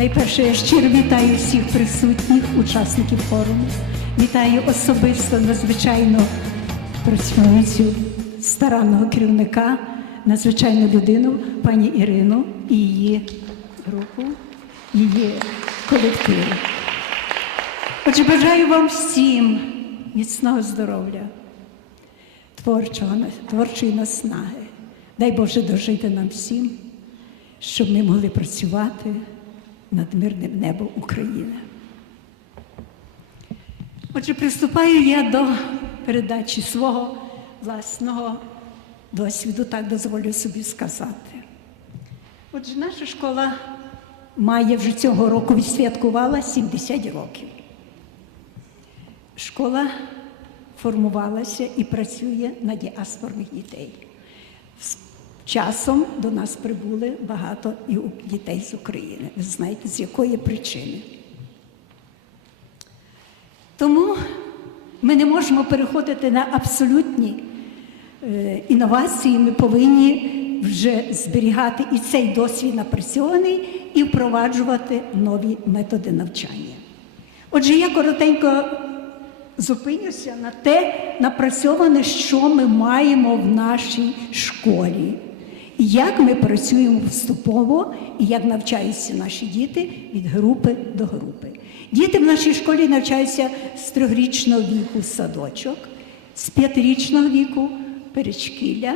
Найперше я щиро вітаю всіх присутніх учасників форуму. Вітаю особисто надзвичайно працівницю старанного керівника, надзвичайну людину, пані Ірину і її групу, її колектив. Отже, бажаю вам всім міцного здоров'я, творчого, творчої наснаги. Дай Боже дожити нам всім, щоб ми могли працювати над мирним небом України. Отже, приступаю я до передачі свого власного досвіду, так дозволю собі сказати. Отже, наша школа має вже цього року відсвяткувала 70 років. Школа формувалася і працює на діаспорних дітей. Часом до нас прибули багато і дітей з України. Ви знаєте, з якої причини. Тому ми не можемо переходити на абсолютні е, інновації. Ми повинні вже зберігати і цей досвід напрацьований і впроваджувати нові методи навчання. Отже, я коротенько зупинюся на те напрацьоване, що ми маємо в нашій школі, як ми працюємо вступово, і як навчаються наші діти від групи до групи. Діти в нашій школі навчаються з трьохрічного віку садочок, з п'ятирічного віку передшкілля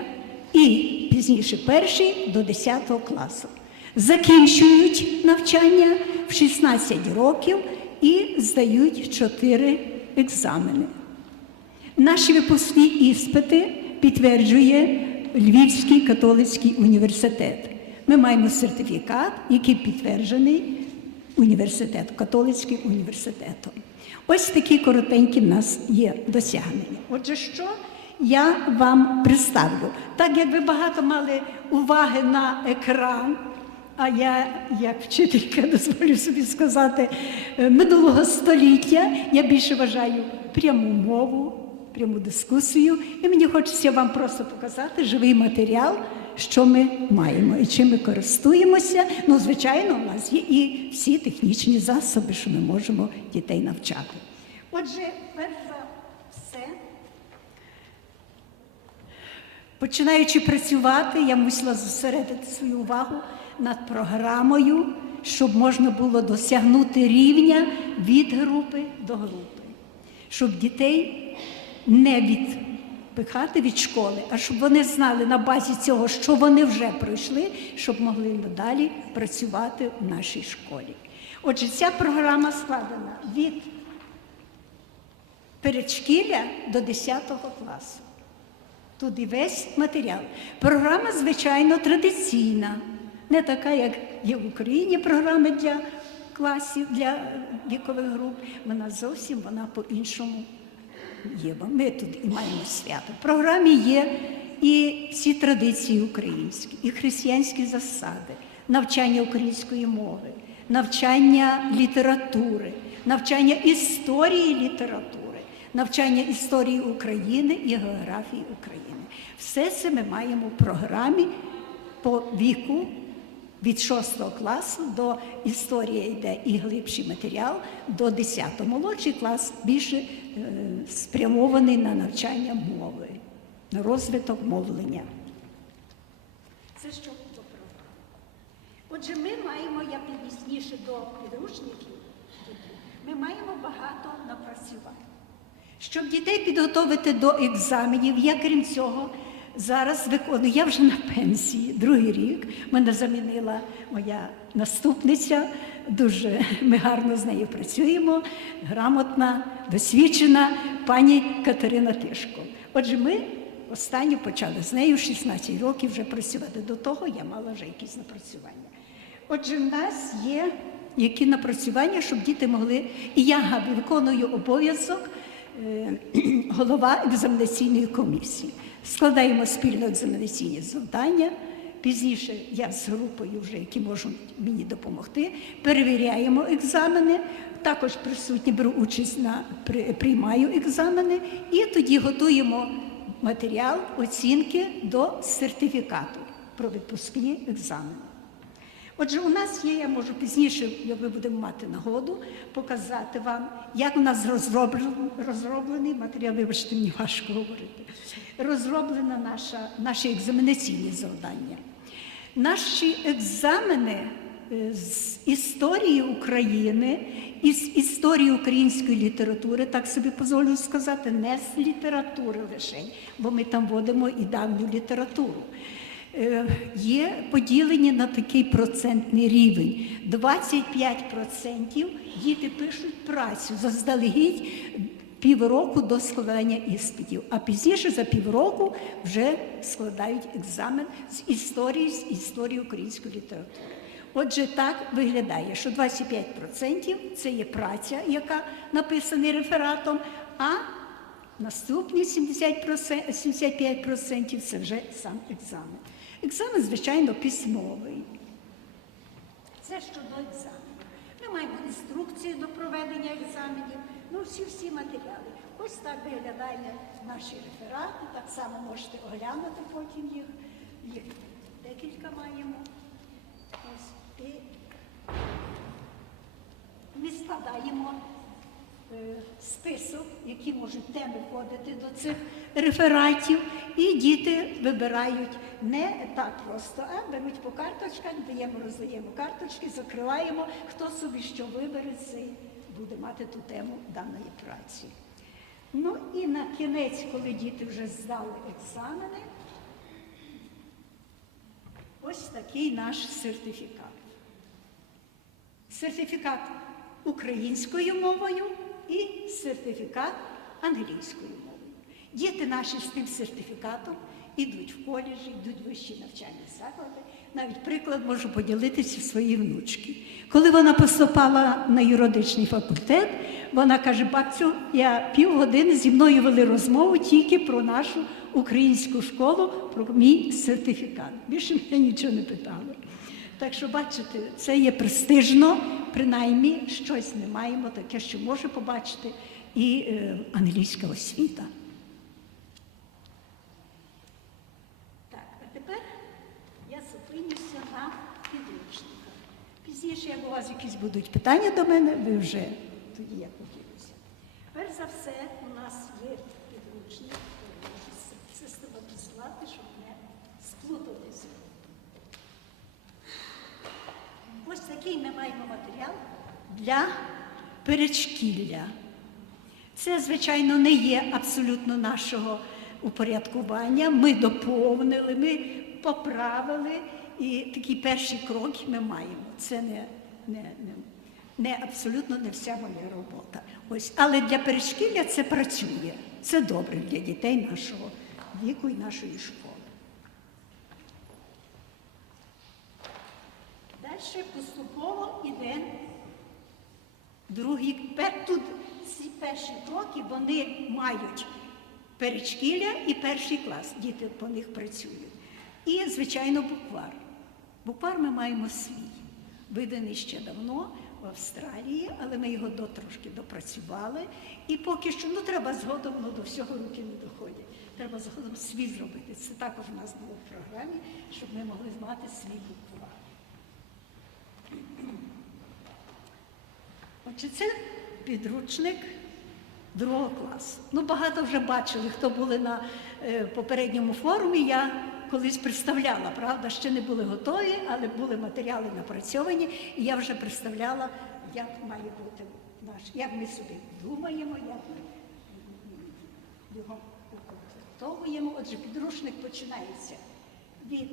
і пізніше перший до 10 класу. Закінчують навчання в 16 років і здають 4 екзамени. Наші випускні іспити підтверджує Львівський католицький університет. Ми маємо сертифікат, який підтверджений університет, католицьким університетом. Ось такі коротенькі в нас є досягнення. Отже, що я вам представлю? Так як ви багато мали уваги на екран, а я, як вчителька, дозволю собі сказати, е, минулого століття я більше вважаю пряму мову, пряму дискусію. І мені хочеться вам просто показати живий матеріал, що ми маємо і чим ми користуємося. Ну, звичайно, у нас є і всі технічні засоби, що ми можемо дітей навчати. Отже, перш за все. Починаючи працювати, я мусила зосередити свою увагу над програмою, щоб можна було досягнути рівня від групи до групи, щоб дітей не відпихати від школи, а щоб вони знали на базі цього, що вони вже пройшли, щоб могли надалі працювати в нашій школі. Отже, ця програма складена від передшкілля до 10 класу. Тут і весь матеріал. Програма, звичайно, традиційна, не така, як є в Україні програми для класів, для вікових груп. Вона зовсім вона по-іншому є. Бо Ми тут і маємо свято. В програмі є і всі традиції українські, і християнські засади, навчання української мови, навчання літератури, навчання історії літератури навчання історії України і географії України. Все це ми маємо в програмі по віку від 6 класу до історії йде і глибший матеріал до 10. Молодший клас більше е, спрямований на навчання мови, на розвиток мовлення. Це що до. Отже, ми маємо, я пізніше до підручників, ми маємо багато напрацювати. Щоб дітей підготовити до екзаменів, я крім цього зараз виконую. Я вже на пенсії, другий рік. Мене замінила моя наступниця. Дуже ми гарно з нею працюємо. Грамотна, досвідчена пані Катерина Тишко. Отже, ми останню почали з нею 16 років вже працювати. До того я мала вже якісь напрацювання. Отже, в нас є які напрацювання, щоб діти могли. І я виконую обов'язок е, голова екзаменаційної комісії. Складаємо спільно екзаменаційні завдання. Пізніше я з групою, вже які можуть мені допомогти, перевіряємо екзамени. Також присутні беру участь на приймаю екзамени і тоді готуємо матеріал оцінки до сертифікату про відпускні екзамени. Отже, у нас є, я можу пізніше, ми будемо мати нагоду, показати вам, як у нас розроблений, розроблений матеріал, вибачте, мені важко говорити, розроблена наша, наші екзаменаційні завдання. Наші екзамени е, з історії України і з історії української літератури, так собі дозволю сказати, не з літератури лише, бо ми там вводимо і давню літературу. Е, Є поділені на такий процентний рівень. 25% діти пишуть працю заздалегідь півроку до складання іспитів, а пізніше за півроку вже складають екзамен з історії, з історії української літератури. Отже, так виглядає, що 25% це є праця, яка написана рефератом, а наступні 70%, 75% це вже сам екзамен. Екзамен, звичайно, письмовий. Це щодо екзамену. Ми маємо інструкції до проведення екзаменів, ну всі всі матеріали. Ось так виглядає наші реферати, так само можете оглянути потім їх. Їх декілька маємо. Ось, і ми складаємо список, які можуть теми входити до цих рефератів, і діти вибирають не так просто, а беруть по карточках, даємо, роздаємо карточки, закриваємо, хто собі що вибере, цей буде мати ту тему даної праці. Ну і на кінець, коли діти вже здали екзамени, ось такий наш сертифікат. Сертифікат українською мовою і сертифікат англійською мовою. Діти наші з тим сертифікатом йдуть в коледжі, йдуть в вищі навчальні заклади. Навіть приклад можу поділитися своїй внучки. Коли вона поступала на юридичний факультет, вона каже: бабцю, я півгодини зі мною вели розмову тільки про нашу українську школу, про мій сертифікат. Більше мене нічого не питали. Так що, бачите, це є престижно, принаймні щось ми маємо таке, що може побачити і е, англійська освіта. Так, а тепер я зупинюся на підручниках. Пізніше, як у вас якісь будуть питання до мене, ви вже тоді я поділюся. Перш за все, у нас є підручник, я можу си- систематизувати, щоб не сплутатися. Ось такий ми маємо матеріал для передшкілля. Це, звичайно, не є абсолютно нашого упорядкування. Ми доповнили, ми поправили, і такі перші кроки ми маємо. Це не, не, не, не абсолютно не вся моя робота. Ось, але для перешкілля це працює. Це добре для дітей нашого віку і нашої школи. Далі поступово йде другий. Тут ці перші кроки вони мають передшкілля і перший клас. Діти по них працюють. І, звичайно, буквар. Буквар ми маємо свій, виданий ще давно в Австралії, але ми його до, трошки допрацювали. І поки що ну, треба згодом, ну, до всього руки не доходять. Треба згодом свій зробити. Це також у нас було в програмі, щоб ми могли мати свій буквар. Отже, це підручник другого класу. Ну, багато вже бачили, хто були на е, попередньому форумі. Я колись представляла, правда, ще не були готові, але були матеріали напрацьовані, і я вже представляла, як має бути наш, як ми собі думаємо, як ми його укомплектовуємо. Отже, підручник починається від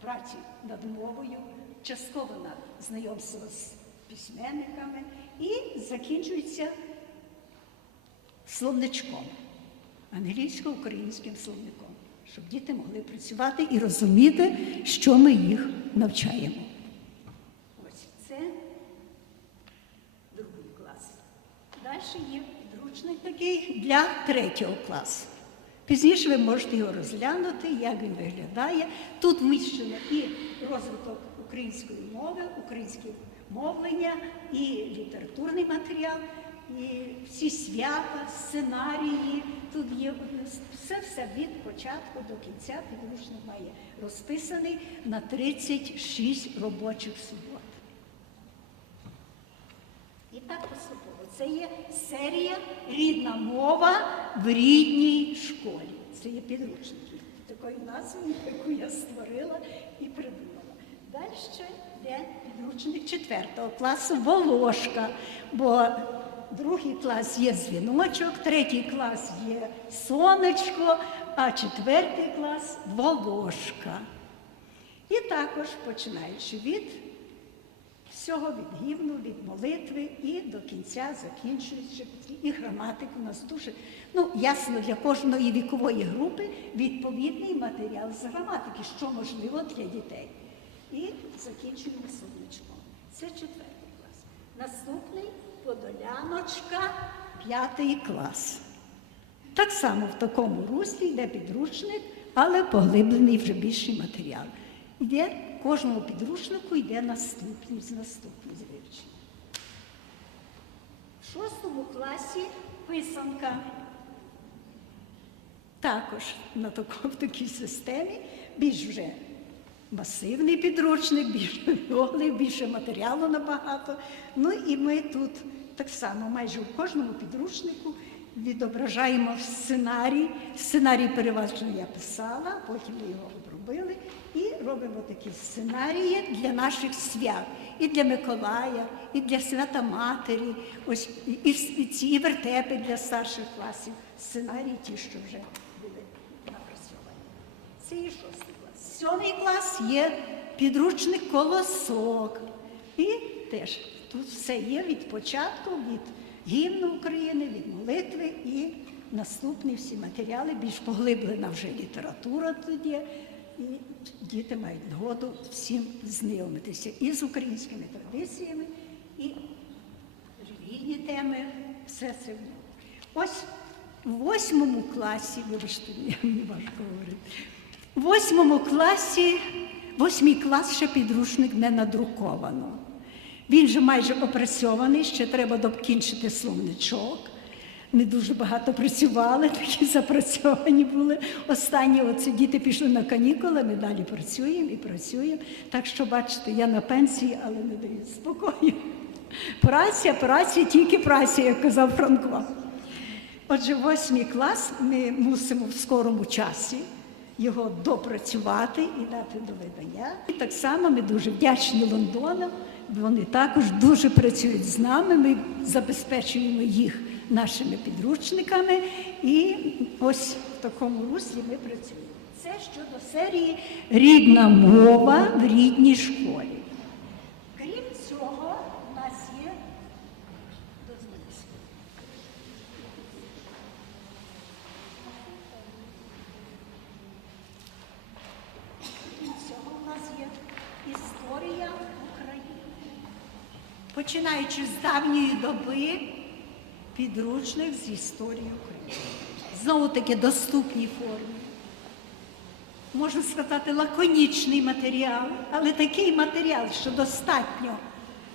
праці над мовою, частково на знайомство з письменниками і закінчується словничком, англійсько-українським словником, щоб діти могли працювати і розуміти, що ми їх навчаємо. Ось це другий клас. Далі є підручник такий для третього класу. Пізніше ви можете його розглянути, як він виглядає. Тут вміщено і розвиток української мови, українське мовлення, і літературний матеріал, і всі свята, сценарії. Тут є все-все від початку до кінця підручник має розписаний на 36 робочих субот. І так поступово. Це є серія рідна мова в рідній школі. Це є підручник. Такою назвою, яку я створила і придумала. Далі йде підручник четвертого класу Волошка. Бо другий клас є дзвіночок, третій клас є сонечко, а четвертий клас Волошка. І також починаючи від всього від гімну, від молитви і до кінця закінчуючи і граматику у нас дуже ну ясно для кожної вікової групи відповідний матеріал з граматики, що можливо для дітей. І закінчуємо сонечком. Це четвертий клас. Наступний подоляночка, п'ятий клас. Так само в такому руслі йде підручник, але поглиблений вже більший матеріал. Йде кожному підручнику йде наступний з наступним звичаєм. В шостому класі писанка. Також на такій системі більш вже масивний підручник, більш оглих, більше матеріалу набагато. Ну і ми тут так само майже у кожному підручнику відображаємо сценарій. Сценарій переважно я писала, потім ми його обробили і робимо такі сценарії для наших свят. І для Миколая, і для свята Матері, ось і, і, і ці і вертепи для старших класів, сценарії ті, що вже були напрацьовані. Це шостий клас. Сьомий клас є підручник колосок. І теж тут все є від початку, від гімну України, від молитви і наступні всі матеріали, більш поглиблена вже література тут є. І діти мають згоду всім знайомитися і з українськими традиціями, і релігійні теми, все це. Ось в восьмому класі, вибачте, мені важко говорити, в восьмому класі, восьмий клас ще підручник не надруковано. Він же майже опрацьований, ще треба докінчити словничок. Не дуже багато працювали, такі запрацьовані були. Останні оці діти пішли на канікули, ми далі працюємо і працюємо. Так що, бачите, я на пенсії, але не даю спокою. Праця, праця, тільки праця, як казав Франко. Отже, восьмий клас ми мусимо в скорому часі його допрацювати і дати до видання. І так само ми дуже вдячні Лондону. Вони також дуже працюють з нами. Ми забезпечуємо їх нашими підручниками. І ось в такому руслі ми працюємо. Це щодо серії Рідна мова в рідній школі. Крім цього, у нас є дозвольте. Крім цього, у нас є історія України. Починаючи з давньої доби, підручник з історії України. Знову таки доступній формі. Можна сказати, лаконічний матеріал, але такий матеріал, що достатньо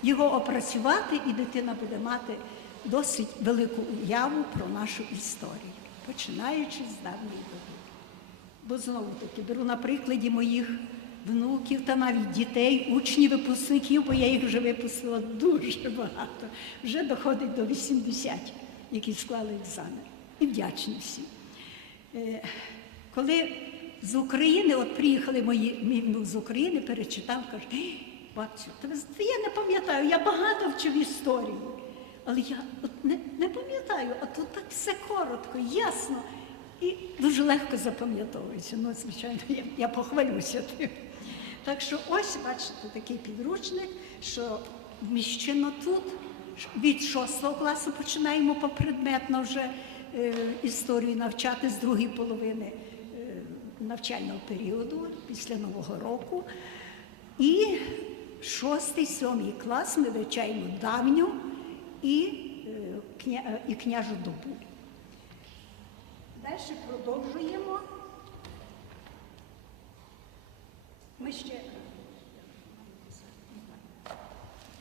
його опрацювати, і дитина буде мати досить велику уяву про нашу історію, починаючи з давньої доби. Бо знову таки беру на прикладі моїх внуків та навіть дітей, учнів, випускників, бо я їх вже випустила дуже багато. Вже доходить до 80, які склали екзамен. І вдячні всі. Е, Коли з України, от приїхали мої мій внук з України, перечитав, каже, бабцю, я не пам'ятаю, я багато вчив історію. Але я от не, не пам'ятаю, а тут так все коротко, ясно. І дуже легко запам'ятовується. Ну, звичайно, я, я похвалюся тим. Так що ось, бачите, такий підручник, що вміщено тут. Від шостого класу починаємо попредметно вже е, історію навчати з другої половини е, навчального періоду після Нового року. І шостий, сьомий клас ми вивчаємо давню і, е, кня, і княжу добу. Далі продовжуємо. Ми ще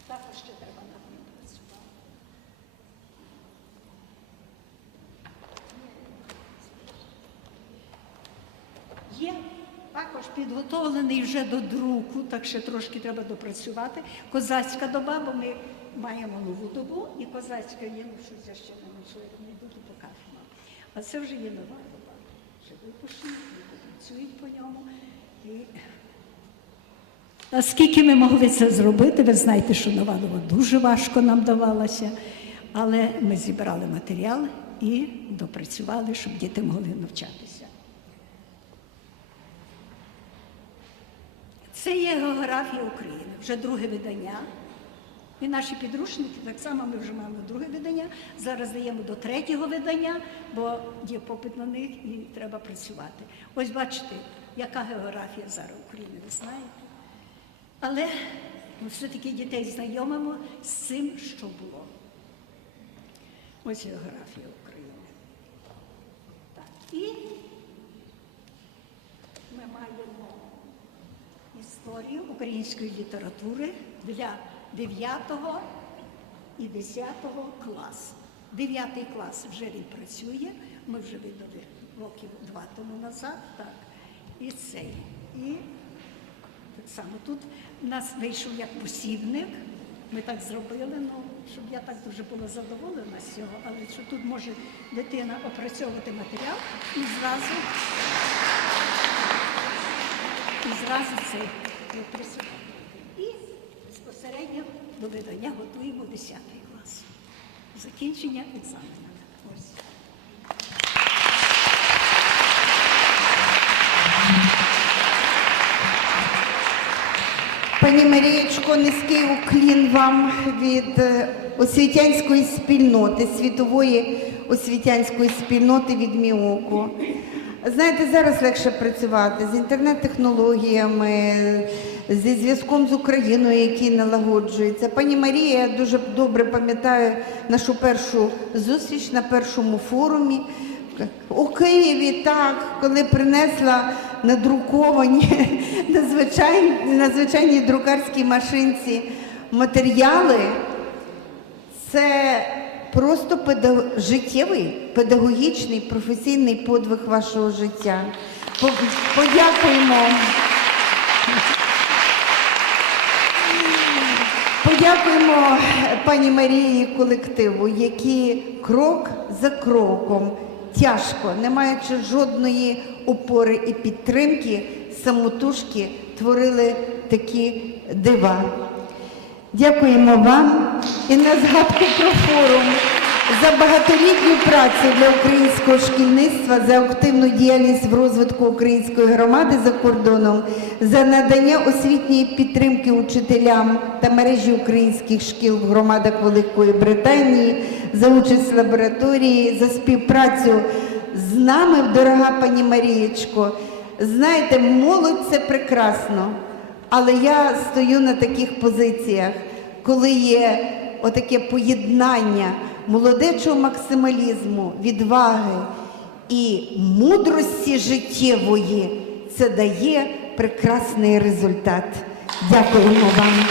також ще треба на ним працювати. Є також підготовлений вже до друку, так ще трошки треба допрацювати. Козацька доба, бо ми маємо нову добу і козацька є, ну щось я ще не можу, не буду покажемо. А це вже є нова доба. Вже випущені, працюють по ньому. І Наскільки ми могли це зробити, ви знаєте, що нова доба дуже важко нам давалася, але ми зібрали матеріал і допрацювали, щоб діти могли навчатися. Це є географія України, вже друге видання. І наші підручники, так само ми вже маємо друге видання. Зараз даємо до третього видання, бо є попит на них і треба працювати. Ось бачите, яка географія зараз України, ви знаєте. Але ми все-таки дітей знайомимо з цим, що було. Ось географія України. Так. І ми маємо історію української літератури для 9 і 10 класу. 9 клас вже він працює, ми вже видали років два тому назад, так. І цей. І само тут у нас вийшов як посібник. Ми так зробили, ну, щоб я так дуже була задоволена з цього, але що тут може дитина опрацьовувати матеріал і зразу і зразу це присвоїти. І безпосередньо до видання готуємо 10 клас. Закінчення екзамену. Ось. Пані Марієчко, низький уклін вам від е, освітянської спільноти, світової освітянської спільноти від МІОКу. Знаєте, зараз легше працювати з інтернет-технологіями, зі зв'язком з Україною, який налагоджується. Пані Марія, я дуже добре пам'ятаю нашу першу зустріч на першому форумі. У Києві так, коли принесла надруковані на звичайній, друкарській машинці матеріали, це просто педа- життєвий, педагогічний, професійний подвиг вашого життя. По- Подякуємо. Подякуємо пані Марії і колективу, які крок за кроком, тяжко, не маючи жодної опори і підтримки, самотужки творили такі дива. Дякуємо вам і на згадку про форум за багаторітню працю для українського шкільництва, за активну діяльність в розвитку української громади за кордоном, за надання освітньої підтримки учителям та мережі українських шкіл в громадах Великої Британії, за участь в лабораторії, за співпрацю з нами, дорога пані Марієчко. Знаєте, молодь це прекрасно. Але я стою на таких позиціях, коли є отаке поєднання молодечого максималізму, відваги і мудрості життєвої, це дає прекрасний результат. Дякуємо вам.